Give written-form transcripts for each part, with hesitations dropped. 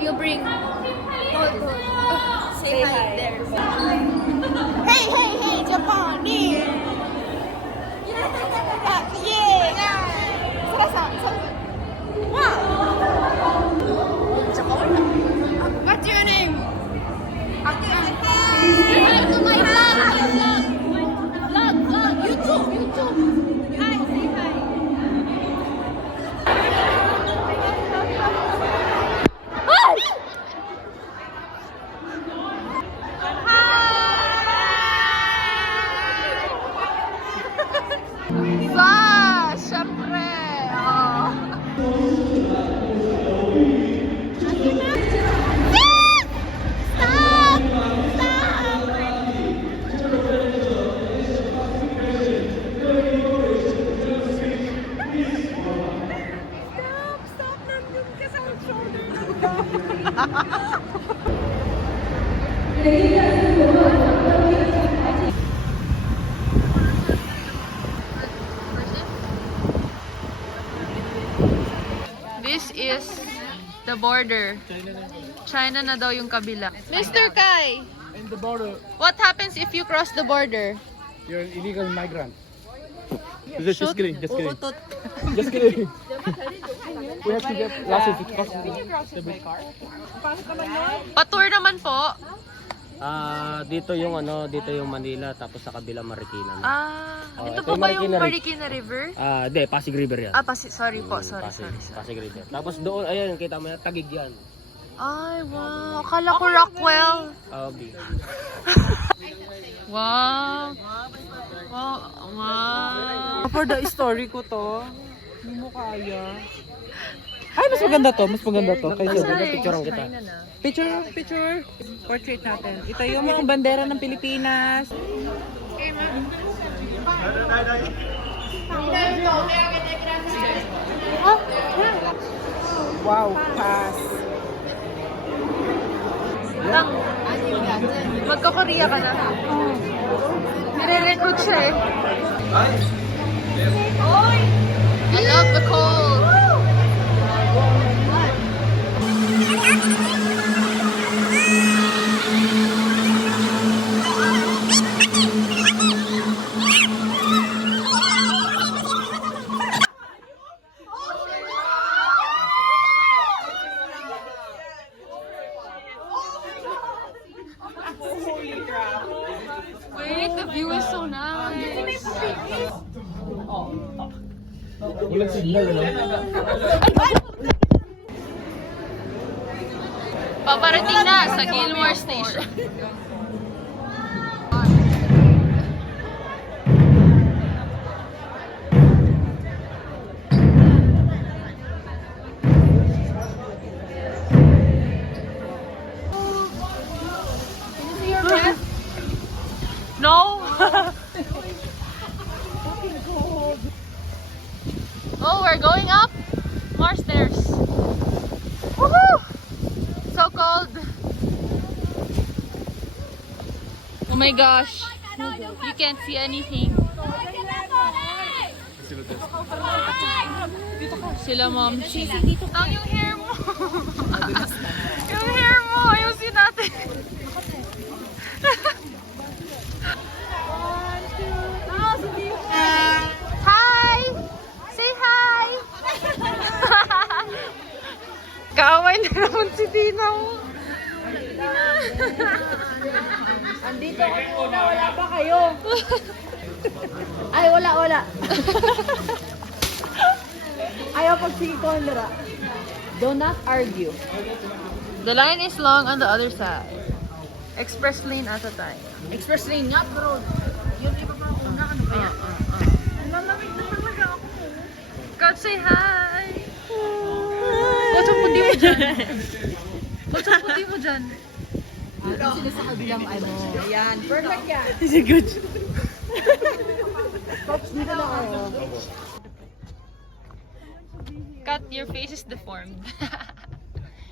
you bring. Say hi there. Hey, hey, hey, Japan! Yeah! Yeah! Wow! What's your name? Welcome to my vlog. Vlog. YouTube. Hi, say hi. Syempre! Oh. Stop! Nandun ka sa shoulder. This is the border. China na daw yung kabila. Mr. Kai, In the border, what happens if you cross the border? you're an illegal migrant. Shoot. Just kidding. Just kidding. We have to get license to cross the bridge. Patour naman po. Dito yung Manila tapos sa kabila Marikina. Oh, Ito ito po yung ba yung Marikina Marikina River? Hindi, Pasig River yan. Sorry po, sorry. Pasig River. Tapos doon, ayun, kita mo yan, Taguig yan. Ay, wow. Akala ko Rockwell. Wow. For the story ko to, hindi mo kaya. Ay, mas maganda to. Kaysa Picturean kita. picture. Portrait natin. Ito yung mga bandera ng Pilipinas. Wow, pass. Lang. Magka-Korea ka na. Nire-recruit siya eh. I love the cold. Wait, the view is so nice. Walang signal, ano? Paparating na sa Gilmore Station. No. Oh, we're going up more stairs. Woohoo! So cold. Oh my gosh. You can't see anything. Sila mom. Tang yung hair mo. Yung hair mo. Ayusin natin. Hi! Say hi! Kaaway na naman si Tinaw. Andito ako na, wala pa kayo. Ay, wala. Ayaw pag sige ko, Nara. Do not argue. The line is long on the other side. Express lane ata tayo. Express lane nga, pero yung iba pa una, ano kaya? Lalamig na talaga ako. God, say hi! What's ang pundi mo dyan? What's ang pundi mo dyan? Sila sa kabilang ano. Ayan, perfect yan. Is it good? Kat, your face is deformed.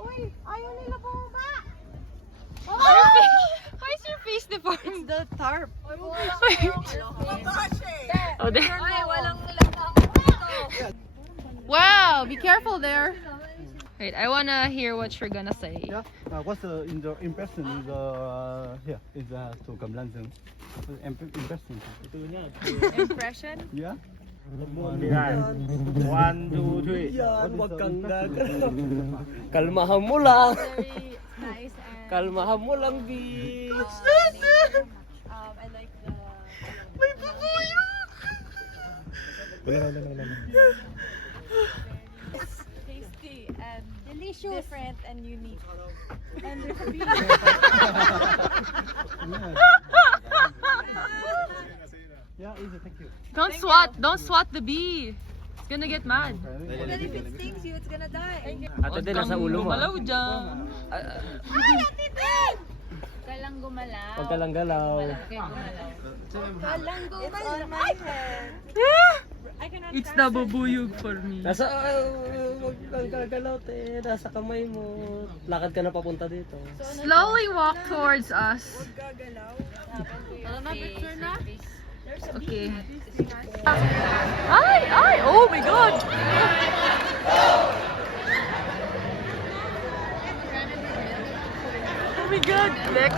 Uy, ayaw nila bumaba. Why is your face deformed? The tarp. Wait. Oh, there. Ay, walang nilang dito. Wow, be careful there. Wait, I wanna hear what you're gonna say. Yeah. What's the impression in the here in the to Gamlanzeng? Impression. Impression? Yeah. 1, 2, 3. Yan, wag kang gagalaw. Kalmahan mo lang. Very nice and Kalmahan mo lang, B. I like the May bubuyog! tasty and delicious, different and unique. And there's a beach. Yeah, easy. Thank you. Don't swat the bee. It's gonna get mad. And if it stings you, it's gonna die. Ate din, nasa ulo mo. Gumalaw dyan. Kalang gumalaw. Huwag ka lang galaw. Kalang gumalaw. It's on my head. I cannot It's the bubuyog for me. Nasa, huwag kang gagalaw, te. Nasa kamay mo. Lakad ka na papunta dito. Slowly walk towards us. Okay. Ay! Oh my god! Oh my god! Lex.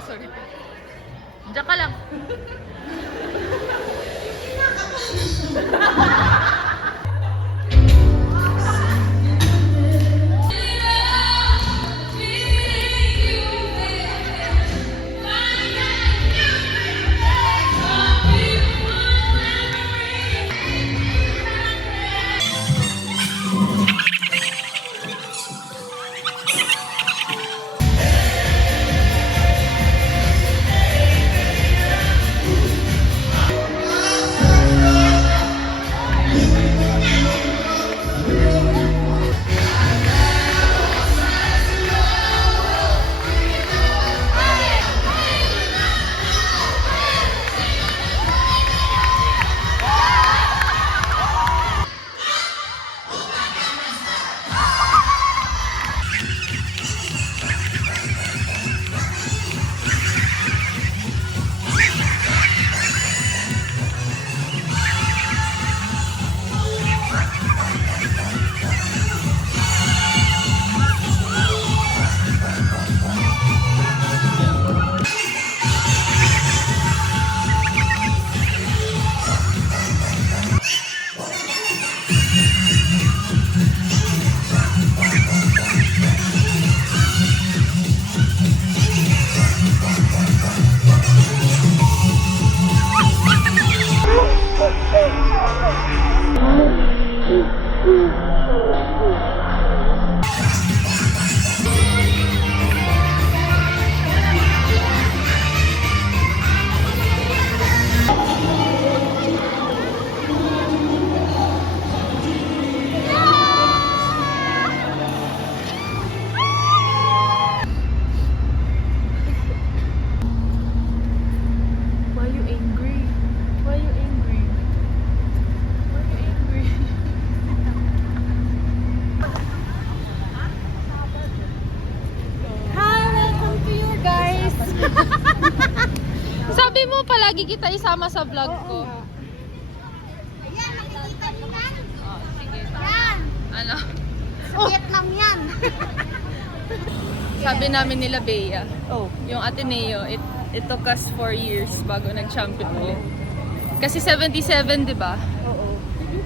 Sorry. Diyan ka lang. Sabi mo palagi kita isama sa vlog ko. Ayan, nakikita niyo yan? Sige. Yan! Ano? Vietnam yan! Sabi namin nila Bea, yung Ateneo, it took us 4 years bago nag-champion ulit. Kasi 77, di ba? Oo.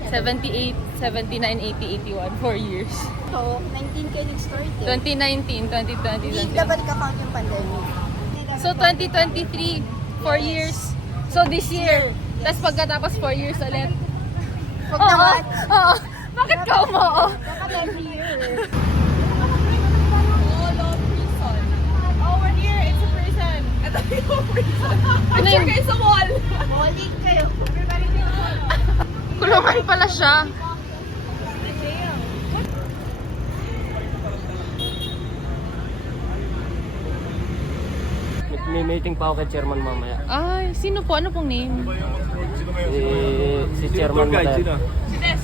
78, 79, 80, 81, 4 years. So, 19 kayo nag-start eh. 2019, 2020, Hindi dapat ka-count yung pandemic. So 2023, 4 years. So this year. Tapos pagkatapos 4 years ulit. Huwag naman. Oo. Bakit ka umoo? Dapat every year. Ano yun? sa wall. Bowling kayo. Kulungan pala siya. May meeting pa ako kay chairman mamaya. Ay, sino po? Ano pong name? Si chairman mo dahil. Si Des.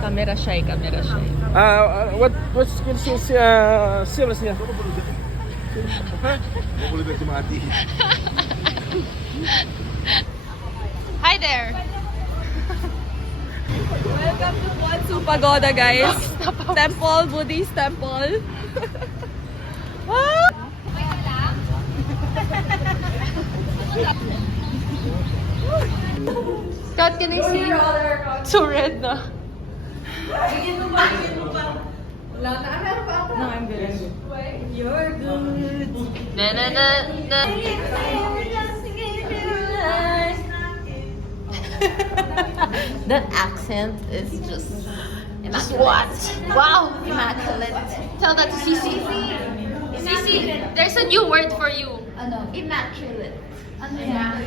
Camera shy, camera shy. What skills is serious niya? Hi there! Welcome to Buansu Pagoda, guys. Temple, Buddhist temple. Kat, can I see? So red na. No, I'm good. You're good. Na na na na. That accent is just immaculate. What? Wow, immaculate. Tell that to Cici. Cici, there's a new word for you. Ano? Immaculate. Ano yan?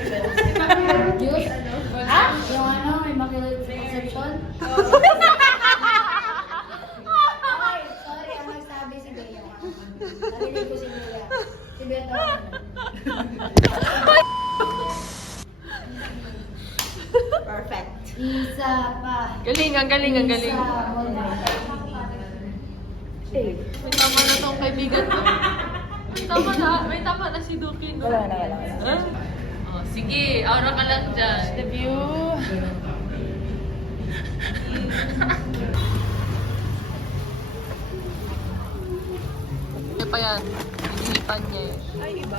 Yung ano? Ha? Yung ano? Immaculate conception? Sorry, ang nagsabi si Bea. Narinig ko si Bea. Si Bea tawag mo. Perfect. Isa pa. Galing, ang galing, ang galing. Isa. May tama na tong kaibigan ko. May tama na si Duki. No? Wala. Oh, sige, aura ka lang dyan. The view. Ano pa yan? Inilipan niya eh. Ay, iba.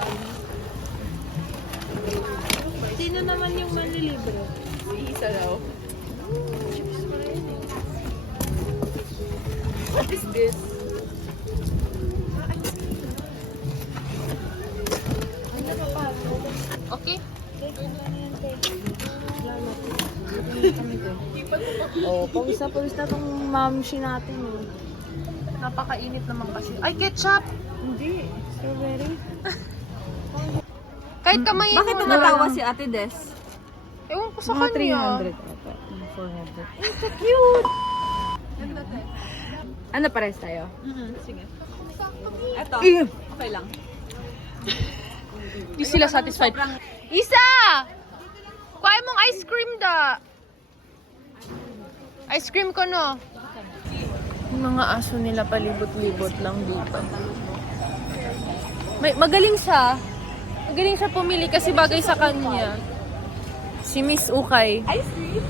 Sino naman yung manlilibre? Si Isa daw. What is this? Okay? Oh, pawis na tong mamshi natin. Napakainit naman kasi. Ay, ketchup! Hindi, strawberry. Kahit kamayin Bakit mo tumatawa na. si Ate Des? Ewan ko sa Mga kanya. 300 ata. 400. Ito cute! Ano pares tayo? Sige. Eto. Okay lang. Di sila satisfied. Isa! Kuha mong ice cream da! Ice cream ko no? Yung mga aso nila palibot-libot lang dito. Magaling siya. Magaling siya pumili kasi bagay sa kanya. Si Miss Ukay. Ice cream?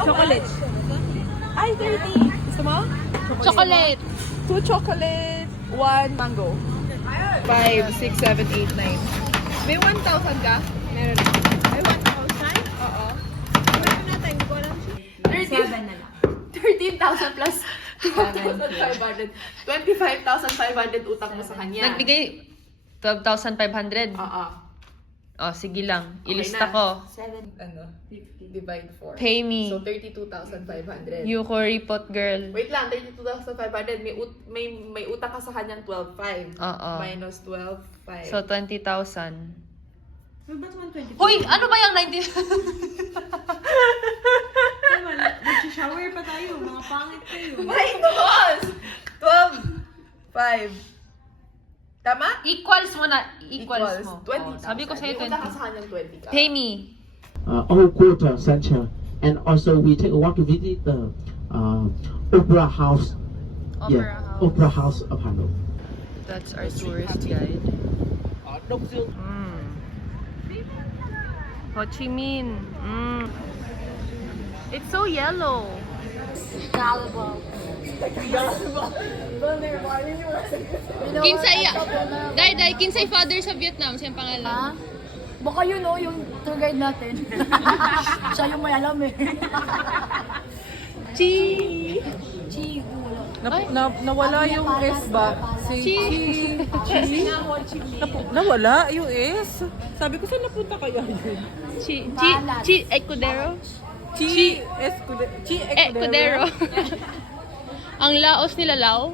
Chocolate. Ay, 30. Gusto mo? Chocolate. 2 chocolate, 1 mango. 5, 6, 7, 8, 9. May 1,000 ka? Meron na. May 1,000? Oo. Meron natin, hindi ko alam siya. 13,000 plus 2,500. 25,500 utang mo sa kanya. Nagbigay 12,500. Oo. Oh, sige lang. Okay Ilista na. ko. 50 divide 4. Pay me. So, 32,500. You pot girl. Wait lang, 32,500. May utang ka sa kanyang 12,500. Oo. Minus 12,500. So, 20,000. Hoy! Ano ba yung 19? Shower pa tayo, mga pangit kayo. Minus 12,500. Tama? Equals mo na. Equals mo. 20,000. Oh, sabi ko sa'yo May utang ka 20. sa kanyang 20 ka. Pay me. Old Quarter Center, and also we take a walk to visit the Opera House. Opera House. Opera House of Hanoi. That's our tourist guide. Ho Chi Minh. It's so yellow. Kinsay, Day, kinsay father sa Vietnam, siyang pangalan. Ha? Baka yun o, yung tour guide natin. Siya yung may alam eh. Chi! Chi, Nawala yung S ba? Chi! Nawala yung S? Sabi ko, saan napunta kaya yun? Chi Escudero? Chi Escudero. Ang Laos nila Lao?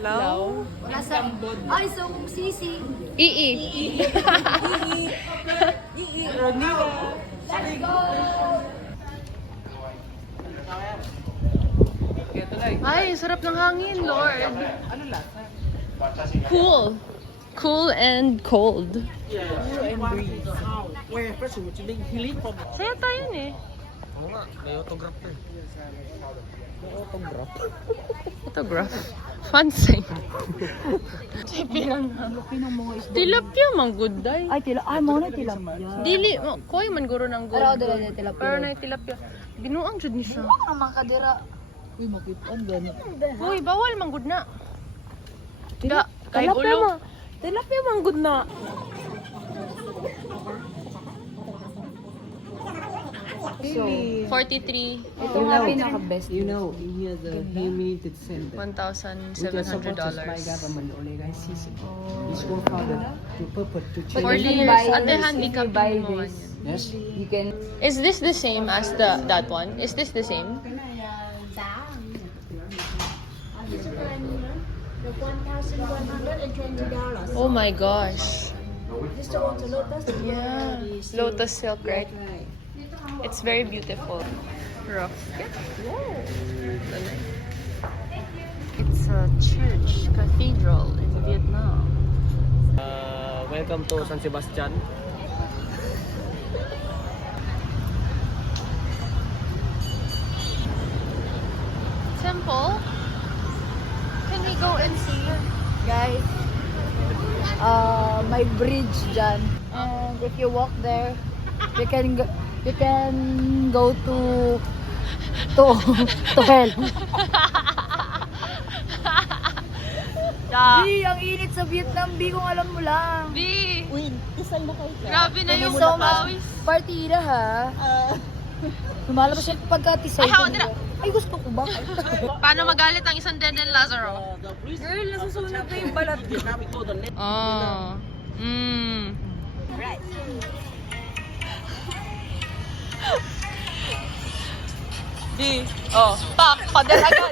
Lao? wala sa... Ay, so kung sisi. Ii. Let's go! Ay, sarap ng hangin, Lord. Cool. Cool and cold. And breeze. Where first would you be healing from? Saya tayo eh. Oo nga, may autograph to eh. Photograph. Fancy. Tilapia man good day. Ay, mo na tilapia. Dili, koy man guro ng good. Pero dili tilapia. Pero na tilapia. Binuang jud ni siya. Ano naman kadira? Uy, makitaan gani. Uy, bawal man good na. Da, kay ulo. Tilapia man good na. So, 43, ito nga pinaka-best. You know, in here the humiliated center. $1,700. only guys. This one father to purpose to change. For years, ate handicap buy mo man this. yan. Yes. You can Is this the same as that one? Is this the same? Oh my gosh. Yeah. Lotus silk, right? It's very beautiful. Rough. It's a church, cathedral in Vietnam. Welcome to San Sebastian. Temple? Can we go and see it? guys, may bridge dyan. And if you walk there, you can go to hell. Yeah. Bi, ang init sa Vietnam, Bi, kung alam mo lang. B! Uy, tisay na kayo. Grabe na yung so much pawis. partida ha. Lumalabas siya pagka-tisay. Ay, hawa, dira. Ay, gusto ko ba? Paano magalit ang isang Denden Lazaro? Girl, nasusunog na yung balat ko. Oh. B. Oh. Pak! Pader agad.